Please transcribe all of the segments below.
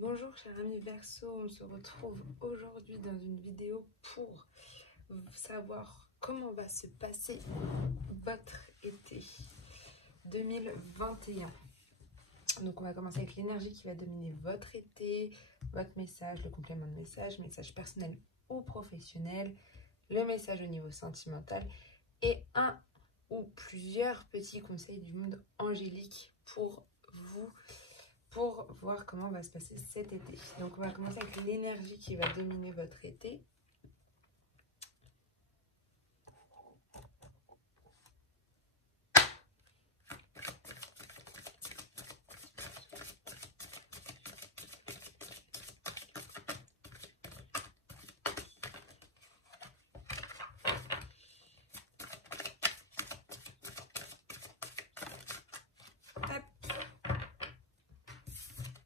Bonjour chers amis Verseau, on se retrouve aujourd'hui dans une vidéo pour savoir comment va se passer votre été 2021. Donc on va commencer avec l'énergie qui va dominer votre été, votre message, le complément de message, message personnel ou professionnel, le message au niveau sentimental et un ou plusieurs petits conseils du monde angélique pour vous, pour voir comment va se passer cet été. Donc on va commencer avec l'énergie qui va dominer votre été.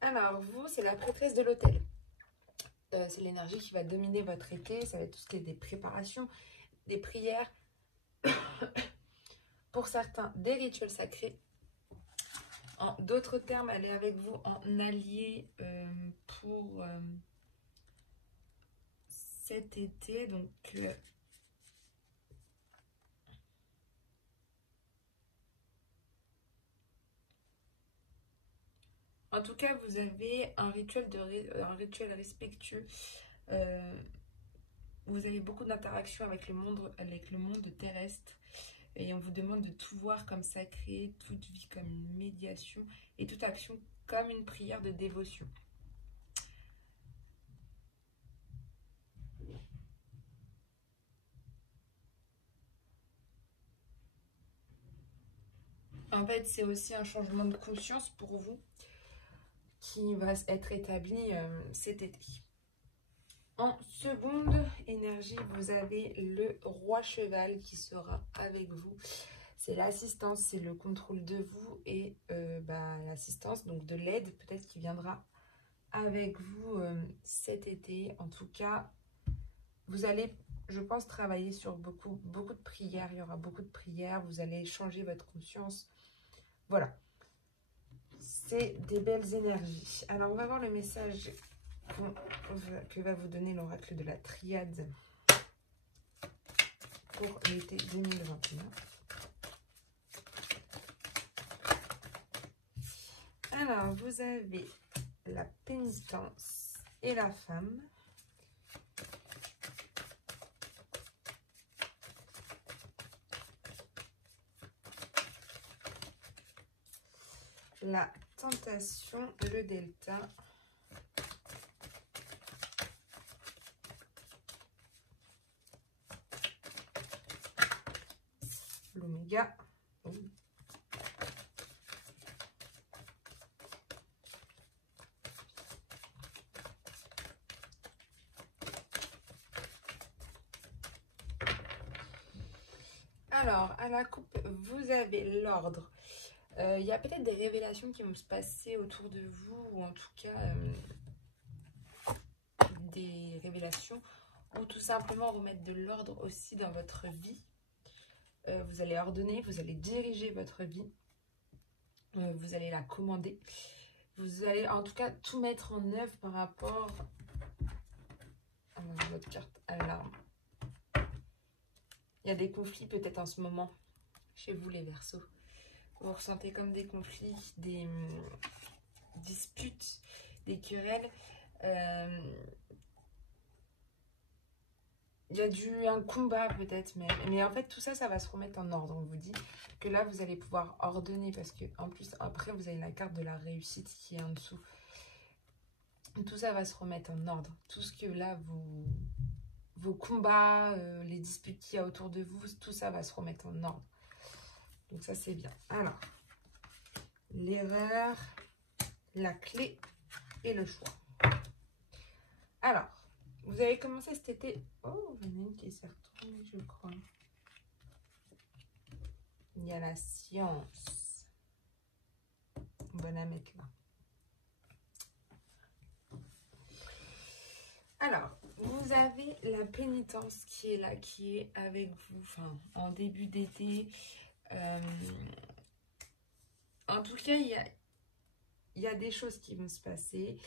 Alors vous, c'est la prêtresse de l'autel. C'est l'énergie qui va dominer votre été. Ça va être tout ce qui est des préparations, des prières. Pour certains, des rituels sacrés. En d'autres termes, elle est avec vous en allié pour cet été. Donc, en tout cas, vous avez un rituel respectueux. Vous avez beaucoup d'interactions avec le monde terrestre. Et on vous demande de tout voir comme sacré, toute vie comme une médiation et toute action comme une prière de dévotion. En fait, c'est aussi un changement de conscience pour vous qui va être établi cet été. En seconde énergie, vous avez le roi cheval qui sera avec vous. C'est l'assistance, c'est le contrôle de vous et l'assistance, donc de l'aide peut-être qui viendra avec vous cet été. En tout cas, vous allez, je pense, travailler sur beaucoup de prières. Il y aura beaucoup de prières. Vous allez changer votre conscience. Voilà. C'est des belles énergies. Alors, on va voir le message que va vous donner l'oracle de la triade pour l'été 2021. Alors, vous avez la pénitence et la femme. La tentation, le delta. L'oméga. Alors, à la coupe, vous avez l'ordre. Il y a peut-être des révélations qui vont se passer autour de vous, ou en tout cas des révélations, ou tout simplement remettre de l'ordre aussi dans votre vie. Vous allez ordonner, vous allez diriger votre vie, vous allez la commander. Vous allez en tout cas tout mettre en œuvre par rapport à votre carte alarme. Il y a des conflits peut-être en ce moment chez vous les Verseaux. Vous ressentez comme des conflits, des disputes, des querelles. Il y a un combat peut-être, mais en fait tout ça, ça va se remettre en ordre. On vous dit que là, vous allez pouvoir ordonner parce que en plus, après, vous avez la carte de la réussite qui est en dessous. Tout ça va se remettre en ordre. Tout ce que là, vos combats, les disputes qu'il y a autour de vous, tout ça va se remettre en ordre. Donc ça, c'est bien. Alors, l'erreur, la clé et le choix. Alors, vous avez commencé cet été. Oh, il y en a une qui s'est retournée, je crois. Il y a la science. Bonne à mettre là. Alors, vous avez la pénitence qui est là, qui est avec vous, enfin, en début d'été. En tout cas, il y a des choses qui vont se passer.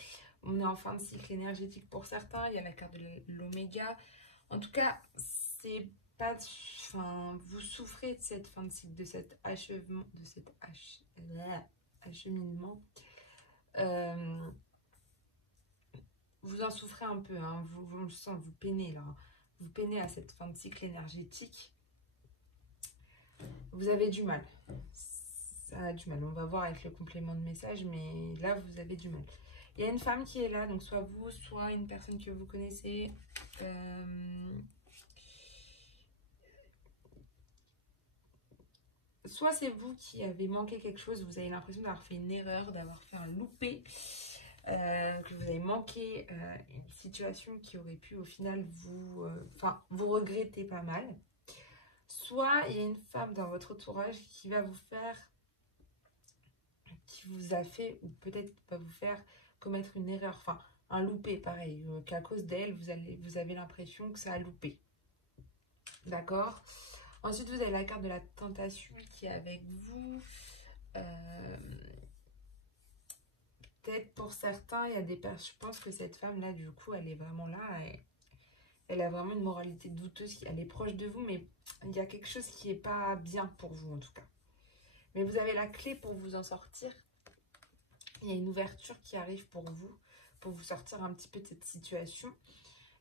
On est en fin de cycle énergétique pour certains. Il y a la carte de l'oméga. En tout cas, c'est pas... Enfin, vous souffrez de cette fin de cycle, de cet achèvement, de cet acheminement. Vous en souffrez un peu, hein. Vous, je sens, vous peinez là. Vous peinez à cette fin de cycle énergétique. Vous avez du mal. Ça a du mal. On va voir avec le complément de message, mais là, vous avez du mal. Il y a une femme qui est là, donc soit vous, soit une personne que vous connaissez. Soit c'est vous qui avez manqué quelque chose, vous avez l'impression d'avoir fait une erreur, d'avoir fait un loupé, que vous avez manqué une situation qui aurait pu au final vous regretter pas mal. Soit il y a une femme dans votre entourage qui va vous faire, qui vous a fait, ou peut-être va vous faire commettre une erreur, enfin un loupé pareil, qu'à cause d'elle, vous avez l'impression que ça a loupé. D'accord ? Ensuite, vous avez la carte de la tentation qui est avec vous. Peut-être pour certains, il y a des personnes, je pense que cette femme-là, du coup, elle est vraiment là. Elle a vraiment une moralité douteuse. Elle est proche de vous, mais il y a quelque chose qui n'est pas bien pour vous, en tout cas. Mais vous avez la clé pour vous en sortir. Il y a une ouverture qui arrive pour vous sortir un petit peu de cette situation.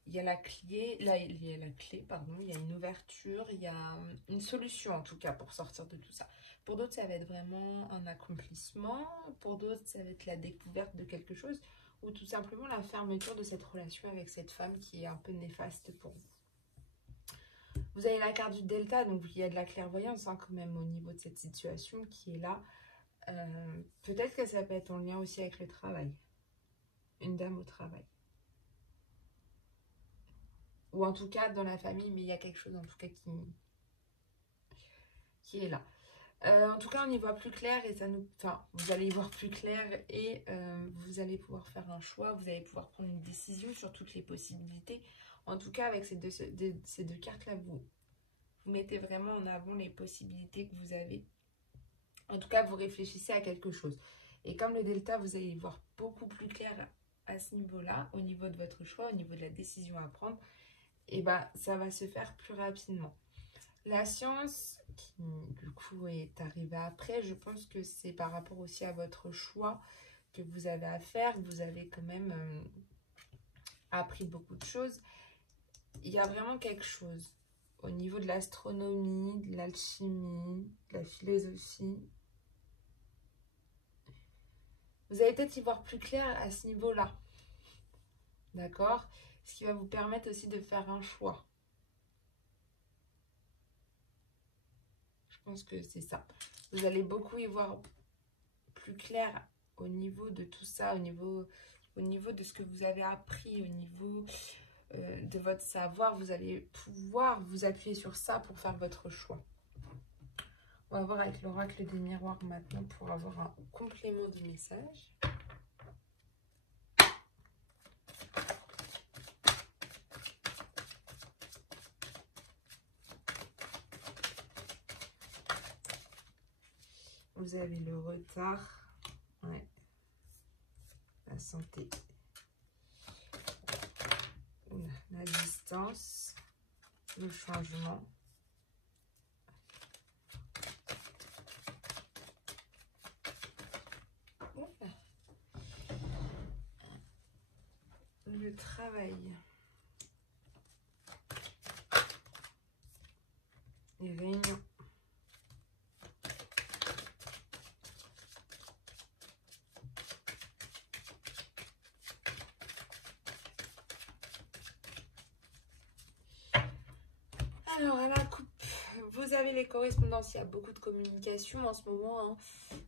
Il y a la clé, là, il y a la clé, pardon, il y a une ouverture, il y a une solution en tout cas pour sortir de tout ça. Pour d'autres, ça va être vraiment un accomplissement. Pour d'autres, ça va être la découverte de quelque chose ou tout simplement la fermeture de cette relation avec cette femme qui est un peu néfaste pour vous. Vous avez la carte du delta, donc il y a de la clairvoyance hein, quand même au niveau de cette situation qui est là. Peut-être que ça peut être en lien aussi avec le travail. Une dame au travail. Ou en tout cas dans la famille, mais il y a quelque chose en tout cas qui est là. En tout cas, on y voit plus clair et ça nous... Enfin, vous allez y voir plus clair et vous allez pouvoir faire un choix, vous allez pouvoir prendre une décision sur toutes les possibilités. En tout cas, avec ces deux cartes-là, vous mettez vraiment en avant les possibilités que vous avez. En tout cas, vous réfléchissez à quelque chose. Et comme le delta, vous allez y voir beaucoup plus clair à ce niveau-là, au niveau de votre choix, au niveau de la décision à prendre. Et bah, ça va se faire plus rapidement. La science, qui du coup est arrivée après, je pense que c'est par rapport aussi à votre choix que vous avez à faire. Vous avez quand même appris beaucoup de choses. Il y a vraiment quelque chose au niveau de l'astronomie, de l'alchimie, de la philosophie. Vous allez peut-être y voir plus clair à ce niveau-là. D'accord ? Ce qui va vous permettre aussi de faire un choix. Je pense que c'est ça. Vous allez beaucoup y voir plus clair au niveau de tout ça, au niveau de ce que vous avez appris, au niveau de votre savoir. Vous allez pouvoir vous appuyer sur ça pour faire votre choix. On va voir avec l'oracle des miroirs maintenant pour avoir un complément de message. Vous avez le retard, ouais. La santé, la distance, le changement. Le travail. Les réunions. Alors, à la coupe, vous avez les correspondances. Il y a beaucoup de communication en ce moment. Hein.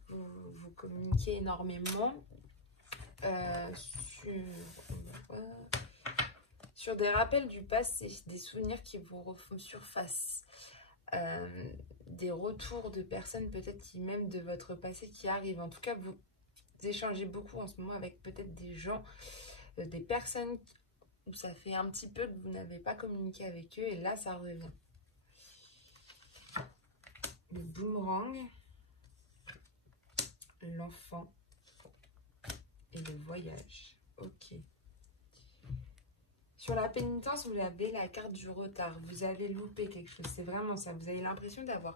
Vous communiquez énormément sur des rappels du passé, des souvenirs qui vous refont surface. Des retours de personnes peut-être qui même de votre passé qui arrivent. En tout cas, vous échangez beaucoup en ce moment avec peut-être des gens, des personnes où ça fait un petit peu que vous n'avez pas communiqué avec eux et là, ça revient. Le boomerang, l'enfant et le voyage. Ok. Sur la pénitence, vous avez la carte du retard. Vous avez loupé quelque chose. C'est vraiment ça. Vous avez l'impression d'avoir,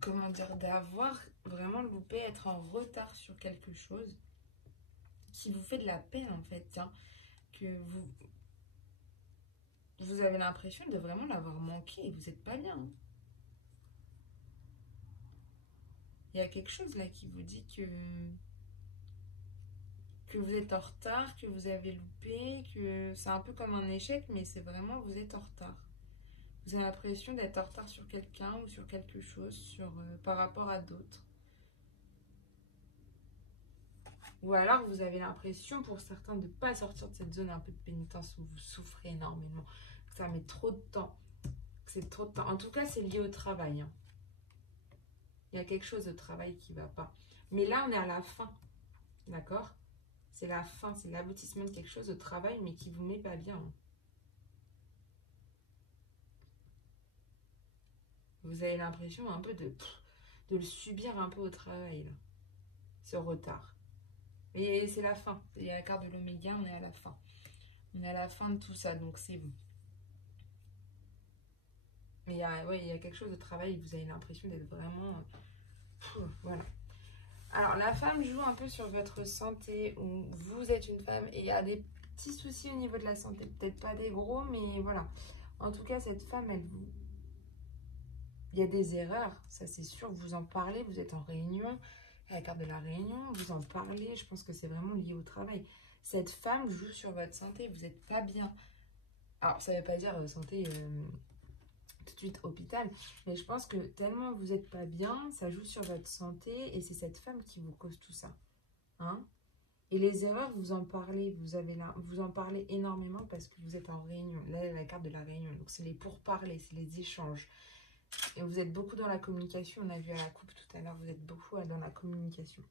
comment dire, d'avoir vraiment loupé, être en retard sur quelque chose qui vous fait de la peine en fait. Tiens, que vous avez l'impression de vraiment l'avoir manqué et vous n'êtes pas bien. Hein. Il y a quelque chose là qui vous dit que vous êtes en retard, que vous avez loupé, que c'est un peu comme un échec, mais c'est vraiment vous êtes en retard. Vous avez l'impression d'être en retard sur quelqu'un ou sur quelque chose par rapport à d'autres. Ou alors vous avez l'impression pour certains de ne pas sortir de cette zone un peu de pénitence où vous souffrez énormément, que ça met trop de temps, que c'est trop de temps. En tout cas, c'est lié au travail. Hein. Il y a quelque chose au travail qui ne va pas. Mais là, on est à la fin. D'accord ? C'est la fin, c'est l'aboutissement de quelque chose au travail, mais qui ne vous met pas bien. Hein. Vous avez l'impression un peu de le subir un peu au travail, là. Ce retard. Et c'est la fin. Il y a la carte de l'oméga, on est à la fin. On est à la fin de tout ça, donc c'est bon. Mais il y a quelque chose de travail, vous avez l'impression d'être vraiment... voilà. Alors, la femme joue un peu sur votre santé, ou vous êtes une femme, et il y a des petits soucis au niveau de la santé. Peut-être pas des gros, mais voilà. En tout cas, cette femme, il y a des erreurs, ça c'est sûr, vous en parlez, vous êtes en réunion, la carte de la réunion, vous en parlez, je pense que c'est vraiment lié au travail. Cette femme joue sur votre santé, vous n'êtes pas bien. Alors, ça ne veut pas dire santé... tout de suite hôpital, mais je pense que tellement vous n'êtes pas bien, ça joue sur votre santé et c'est cette femme qui vous cause tout ça. Hein? Et les erreurs, vous en parlez, vous en parlez énormément parce que vous êtes en réunion. Là, la carte de la réunion, donc c'est les pourparlers, c'est les échanges. Et vous êtes beaucoup dans la communication, on a vu à la coupe tout à l'heure, vous êtes beaucoup dans la communication.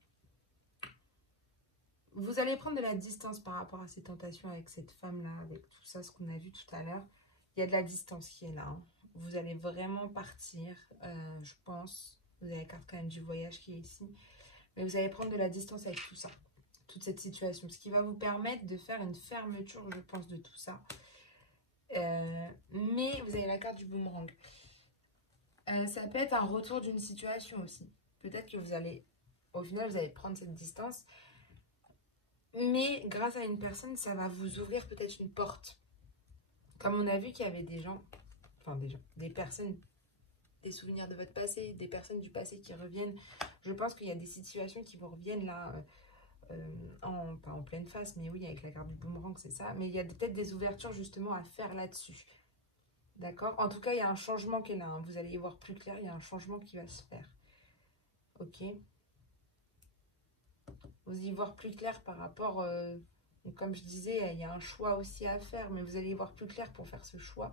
Vous allez prendre de la distance par rapport à ces tentations avec cette femme-là, avec tout ça, ce qu'on a vu tout à l'heure. Il y a de la distance qui est là, hein. Vous allez vraiment partir, je pense. Vous avez la carte quand même du voyage qui est ici. Mais vous allez prendre de la distance avec tout ça, toute cette situation. Ce qui va vous permettre de faire une fermeture, je pense, de tout ça. Mais vous avez la carte du boomerang. Ça peut être un retour d'une situation aussi. Peut-être que vous allez, au final, vous allez prendre cette distance. Mais grâce à une personne, ça va vous ouvrir peut-être une porte. Comme on a vu qu'il y avait des gens... Enfin, des personnes, des souvenirs de votre passé, des personnes du passé qui reviennent. Je pense qu'il y a des situations qui vous reviennent là, pas en pleine face, mais oui, avec la carte du boomerang, c'est ça. Mais il y a peut-être des ouvertures justement à faire là-dessus. D'accord? En tout cas, il y a un changement qui est là. Hein. Vous allez y voir plus clair, il y a un changement qui va se faire. Ok? Vous y voir plus clair par rapport... comme je disais, il y a un choix aussi à faire, mais vous allez y voir plus clair pour faire ce choix.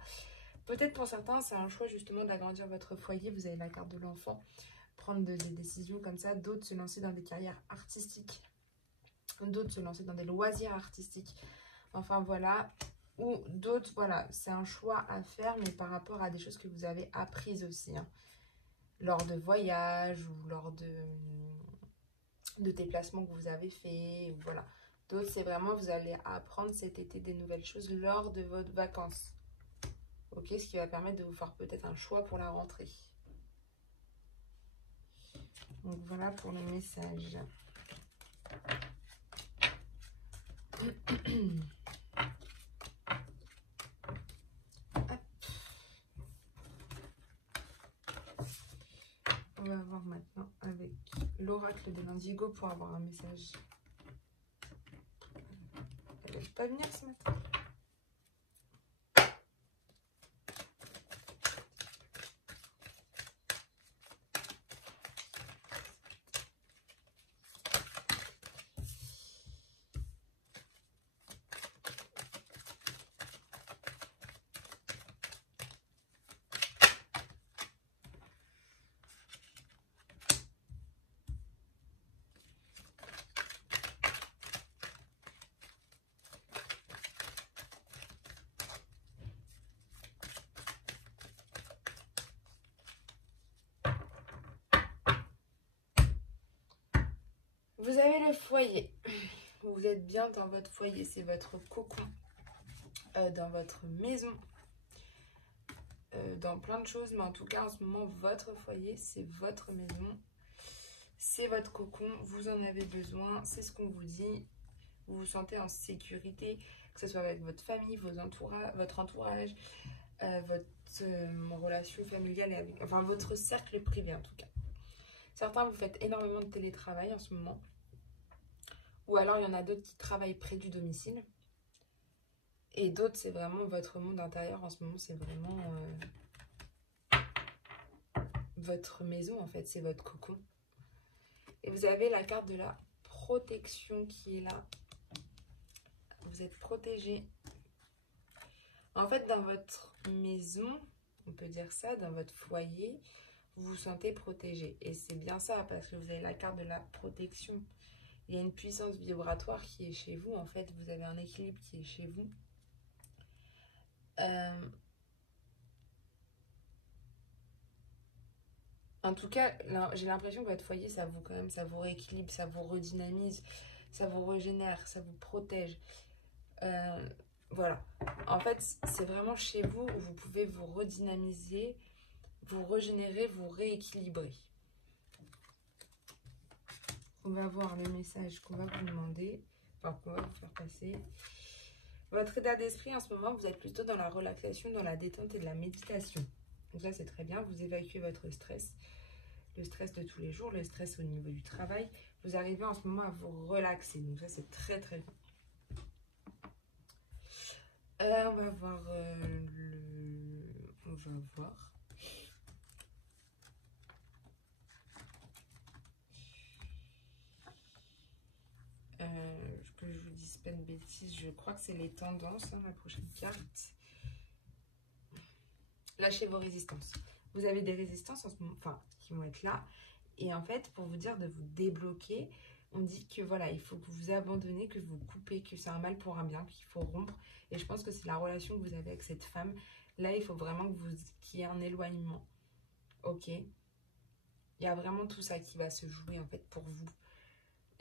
Peut-être pour certains, c'est un choix justement d'agrandir votre foyer. Vous avez la carte de l'enfant, prendre des décisions comme ça. D'autres se lancer dans des carrières artistiques. D'autres se lancer dans des loisirs artistiques. Enfin voilà. Ou d'autres, voilà, c'est un choix à faire, mais par rapport à des choses que vous avez apprises aussi. Hein, lors de voyages ou lors de déplacements que vous avez fait. Voilà. D'autres, c'est vraiment, vous allez apprendre cet été des nouvelles choses lors de votre vacances. Ok, ce qui va permettre de vous faire peut-être un choix pour la rentrée. Donc voilà pour le message. On va voir maintenant avec l'oracle de l'Indigo pour avoir un message. Elle ne veut pas venir ce matin. Vous avez le foyer. Vous êtes bien dans votre foyer, c'est votre cocon, dans votre maison, dans plein de choses. Mais en tout cas, en ce moment, votre foyer, c'est votre maison. C'est votre cocon, vous en avez besoin, c'est ce qu'on vous dit. Vous vous sentez en sécurité, que ce soit avec votre famille, votre entourage, votre relation familiale, enfin votre cercle privé en tout cas. Certains, vous faites énormément de télétravail en ce moment. Ou alors, il y en a d'autres qui travaillent près du domicile. Et d'autres, c'est vraiment votre monde intérieur. En ce moment, c'est vraiment votre maison, en fait. C'est votre cocon. Et vous avez la carte de la protection qui est là. Vous êtes protégé. En fait, dans votre maison, on peut dire ça, dans votre foyer, vous vous sentez protégé. Et c'est bien ça, parce que vous avez la carte de la protection. Il y a une puissance vibratoire qui est chez vous. En fait, vous avez un équilibre qui est chez vous. En tout cas, j'ai l'impression que votre foyer, ça vous rééquilibre, ça vous redynamise, ça vous régénère, ça vous protège. Voilà. En fait, c'est vraiment chez vous où vous pouvez vous redynamiser, vous régénérer, vous rééquilibrer. On va voir le message qu'on va vous demander, enfin qu'on va vous faire passer. Votre état d'esprit en ce moment, vous êtes plutôt dans la relaxation, dans la détente et de la méditation. Donc ça, c'est très bien. Vous évacuez votre stress, le stress de tous les jours, le stress au niveau du travail. Vous arrivez en ce moment à vous relaxer. Donc ça, c'est très, très bien. On va voir On va voir. Que je vous dise pas de bêtises, je crois que c'est les tendances, hein, la prochaine carte. Lâchez vos résistances. Vous avez des résistances en ce moment, enfin, qui vont être là. Et en fait, pour vous dire de vous débloquer, on dit que voilà, il faut que vous abandonnez, que vous coupez, que c'est un mal pour un bien, qu'il faut rompre. Et je pense que c'est la relation que vous avez avec cette femme. Là, il faut vraiment qu'il y ait un éloignement. Ok? Il y a vraiment tout ça qui va se jouer en fait pour vous.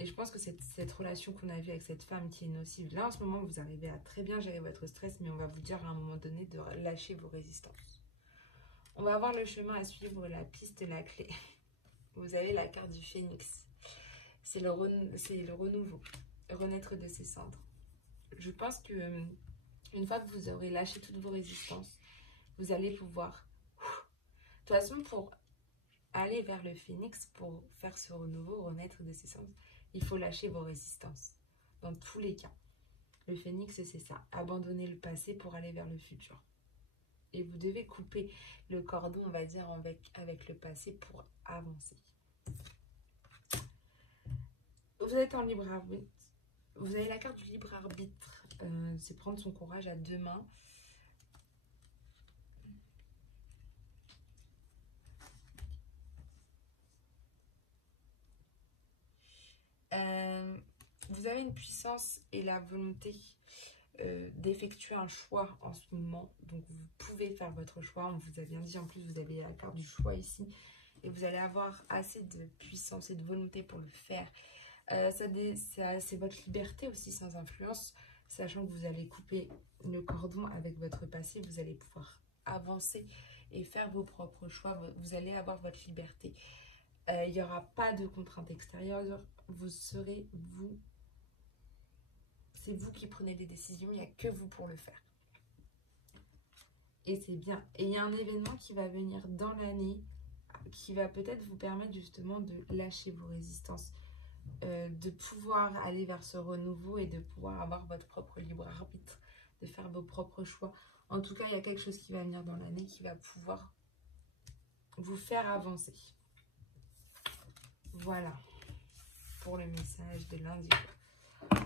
Et je pense que cette relation qu'on a vue avec cette femme qui est nocive, là en ce moment vous arrivez à très bien gérer votre stress, mais on va vous dire à un moment donné de lâcher vos résistances. On va avoir le chemin à suivre, la piste, la clé. Vous avez la carte du phénix. C'est le renouveau, renaître de ses cendres. Je pense que une fois que vous aurez lâché toutes vos résistances, vous allez pouvoir... De toute façon, pour aller vers le phénix, pour faire ce renouveau, renaître de ses cendres, il faut lâcher vos résistances. Dans tous les cas. Le phénix, c'est ça. Abandonner le passé pour aller vers le futur. Et vous devez couper le cordon, on va dire, avec le passé pour avancer. Vous êtes en libre arbitre. Vous avez la carte du libre arbitre. C'est prendre son courage à deux mains. Vous avez une puissance et la volonté d'effectuer un choix en ce moment. Donc, vous pouvez faire votre choix. On vous a bien dit, en plus, vous avez la carte du choix ici. Et vous allez avoir assez de puissance et de volonté pour le faire. C'est votre liberté aussi, sans influence. Sachant que vous allez couper le cordon avec votre passé. Vous allez pouvoir avancer et faire vos propres choix. Vous allez avoir votre liberté. Il n'y aura pas de contraintes extérieures. Vous serez vous. C'est vous qui prenez des décisions. Il n'y a que vous pour le faire. Et c'est bien. Et il y a un événement qui va venir dans l'année qui va peut-être vous permettre justement de lâcher vos résistances. De pouvoir aller vers ce renouveau et de pouvoir avoir votre propre libre arbitre. De faire vos propres choix. En tout cas, il y a quelque chose qui va venir dans l'année qui va pouvoir vous faire avancer. Voilà. Pour le message de lundi.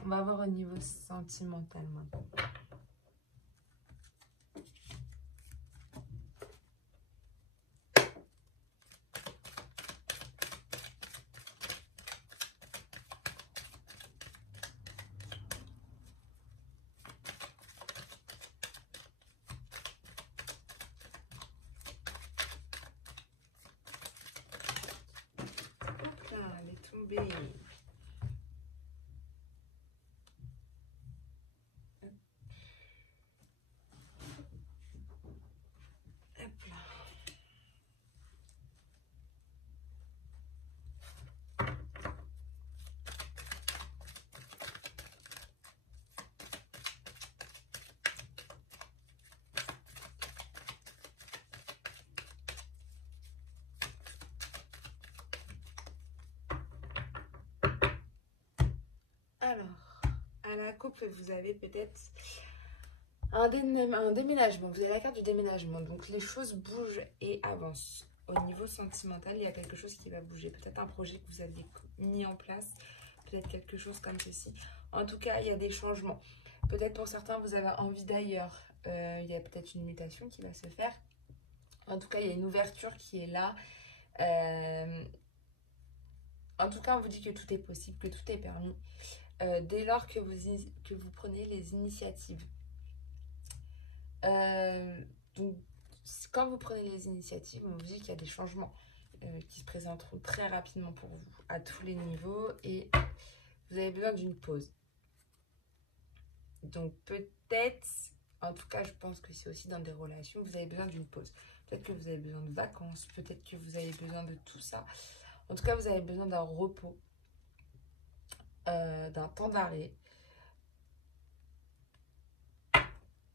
On va voir au niveau sentimental maintenant. Hop là, elle est tombée. couple, vous avez peut-être un déménagement. Vous avez la carte du déménagement. Donc les choses bougent et avancent. Au niveau sentimental, il y a quelque chose qui va bouger. Peut-être un projet que vous aviez mis en place. Peut-être quelque chose comme ceci. En tout cas, il y a des changements. Peut-être pour certains, vous avez envie d'ailleurs. Il y a peut-être une mutation qui va se faire. En tout cas, il y a une ouverture qui est là. En tout cas, on vous dit que tout est possible, que tout est permis. Dès lors que vous prenez les initiatives. Donc, quand vous prenez les initiatives, on vous dit qu'il y a des changements qui se présenteront très rapidement pour vous, à tous les niveaux. Et vous avez besoin d'une pause. Donc, peut-être, en tout cas, je pense que c'est aussi dans des relations, vous avez besoin d'une pause. Peut-être que vous avez besoin de vacances, peut-être que vous avez besoin de tout ça. En tout cas, vous avez besoin d'un repos, d'un temps d'arrêt.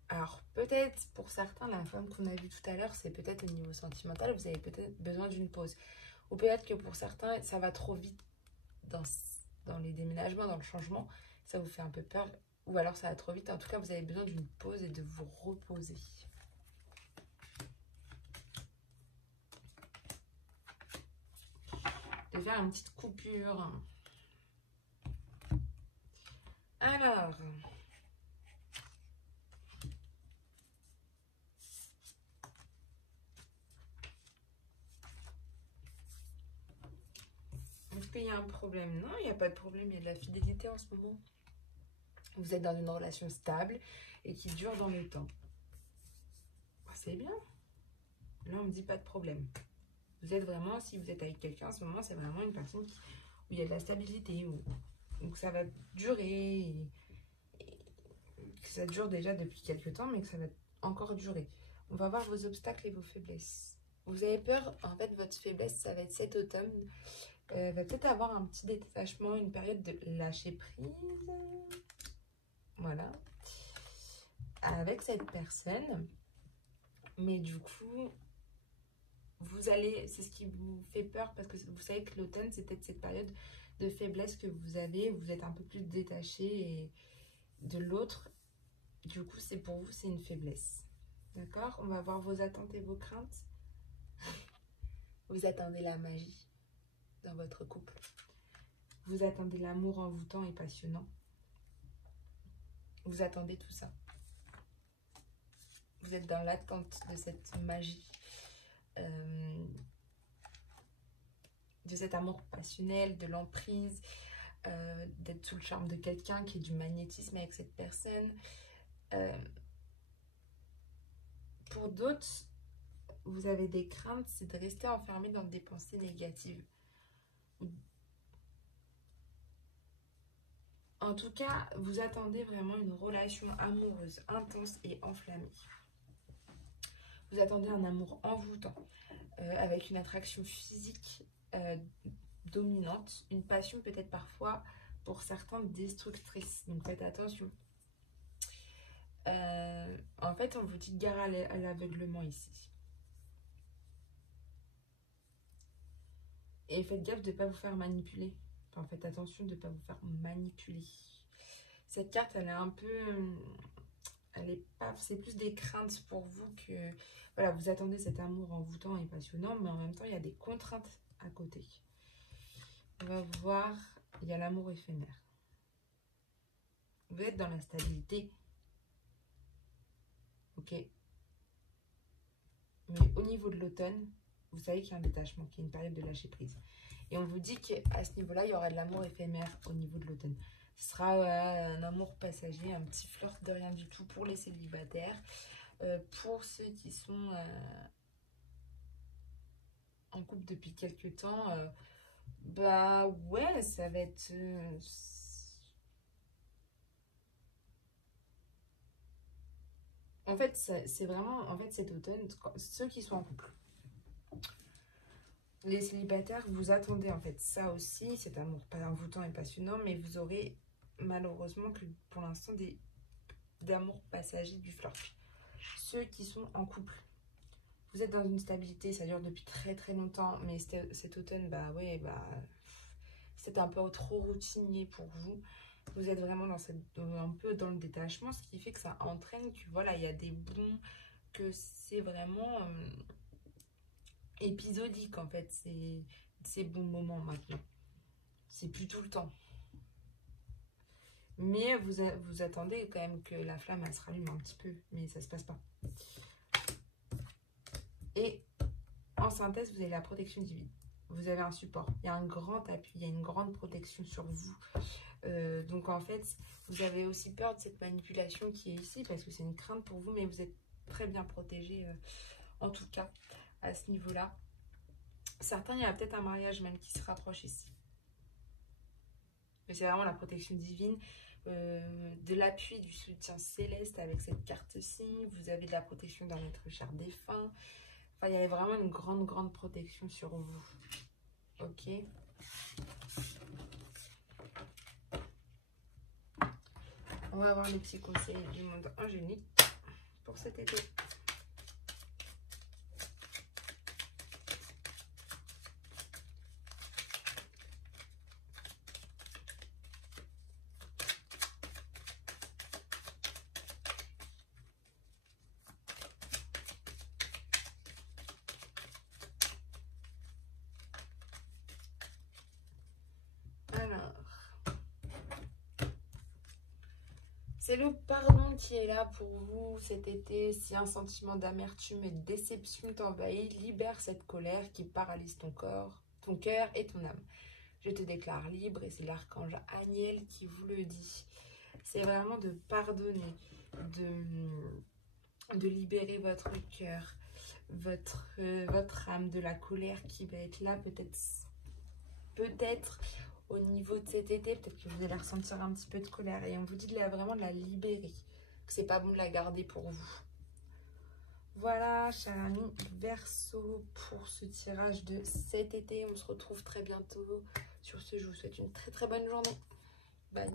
Alors, peut-être pour certains, la femme qu'on a vue tout à l'heure, c'est peut-être au niveau sentimental, vous avez peut-être besoin d'une pause. Ou peut-être que pour certains, ça va trop vite dans les déménagements, dans le changement. Ça vous fait un peu peur. Ou alors ça va trop vite. En tout cas, vous avez besoin d'une pause et de vous reposer. De faire une petite coupure. Alors... est-ce qu'il y a un problème? Non, il n'y a pas de problème. Il y a de la fidélité en ce moment. Vous êtes dans une relation stable et qui dure dans le temps. C'est bien. Là, on ne me dit pas de problème. Vous êtes vraiment, si vous êtes avec quelqu'un en ce moment, c'est vraiment une personne où il y a de la stabilité. Donc ça va durer. Ça dure déjà depuis quelques temps, mais que ça va encore durer. On va voir vos obstacles et vos faiblesses. Vous avez peur, en fait, votre faiblesse, ça va être cet automne. Va peut-être avoir un petit détachement, une période de lâcher prise. Voilà. Avec cette personne. Mais du coup, vous allez, c'est ce qui vous fait peur parce que vous savez que l'automne, c'est peut-être cette période de faiblesse que vous avez. Vous êtes un peu plus détaché et de l'autre. Du coup, c'est pour vous, c'est une faiblesse. D'accord? On va voir vos attentes et vos craintes. Vous attendez la magie dans votre couple. Vous attendez l'amour envoûtant et passionnant. Vous attendez tout ça. Vous êtes dans l'attente de cette magie, de cet amour passionnel, de l'emprise, d'être sous le charme de quelqu'un, qui est du magnétisme avec cette personne. Pour d'autres, vous avez des craintes, c'est de rester enfermé dans des pensées négatives. En tout cas, vous attendez vraiment une relation amoureuse, intense et enflammée. Vous attendez un amour envoûtant, avec une attraction physique dominante, une passion peut-être parfois pour certains destructrice. Donc faites attention. En fait, on vous dit gare à l'aveuglement ici. Et faites gaffe de ne pas vous faire manipuler. Enfin, faites attention de ne pas vous faire manipuler. Cette carte, elle est un peu... Elle est pas... C'est plus des craintes pour vous que... Voilà, vous attendez cet amour envoûtant et passionnant, mais en même temps, il y a des contraintes à côté. On va voir... Il y a l'amour éphémère. Vous êtes dans la stabilité. Ok. Mais au niveau de l'automne, vous savez qu'il y a un détachement, qu'il y a une période de lâcher prise. Et on vous dit qu'à ce niveau-là, il y aura de l'amour éphémère au niveau de l'automne. Ce sera un amour passager, un petit flirt de rien du tout pour les célibataires. Pour ceux qui sont en couple depuis quelques temps, bah ouais, ça va être... en fait, c'est vraiment, en fait, cet automne, ceux qui sont en couple. Les célibataires, vous attendez en fait ça aussi, cet amour pas envoûtant et passionnant, mais vous aurez malheureusement que pour l'instant d'amour passager, du flirt. Ceux qui sont en couple, vous êtes dans une stabilité, ça dure depuis très très longtemps, mais cet automne, bah ouais, bah c'était un peu trop routinier pour vous. Vous êtes vraiment un peu dans le détachement, ce qui fait que ça entraîne que voilà, il y a des bons, que c'est vraiment épisodique en fait, ces bons moments maintenant. C'est plus tout le temps. Mais vous attendez quand même que la flamme elle se rallume un petit peu, mais ça se passe pas. Et en synthèse, vous avez la protection divine. Vous avez un support, il y a un grand appui, il y a une grande protection sur vous. Donc en fait, vous avez aussi peur de cette manipulation qui est ici parce que c'est une crainte pour vous, mais vous êtes très bien protégé en tout cas à ce niveau-là. Certains, il y a peut-être un mariage même qui se rapproche ici. Mais c'est vraiment la protection divine, de l'appui, du soutien céleste avec cette carte-ci. Vous avez de la protection d'un être cher défunt. Enfin, il y a vraiment une grande protection sur vous. Ok. On va avoir les petits conseils du monde angélique pour cet été. Alors, c'est le pardon qui est là pour vous cet été. Si un sentiment d'amertume et de déception t'envahit, libère cette colère qui paralyse ton corps, ton cœur et ton âme. Je te déclare libre et c'est l'archange Aniel qui vous le dit. C'est vraiment de pardonner, de libérer votre cœur, votre âme de la colère qui va être là peut-être au niveau de cet été, peut-être que vous allez ressentir un petit peu de colère et on vous dit vraiment de la libérer, que c'est pas bon de la garder pour vous. Voilà, chers amis Verseau, pour ce tirage de cet été. On se retrouve très bientôt. Sur ce, je vous souhaite une très bonne journée. Bye.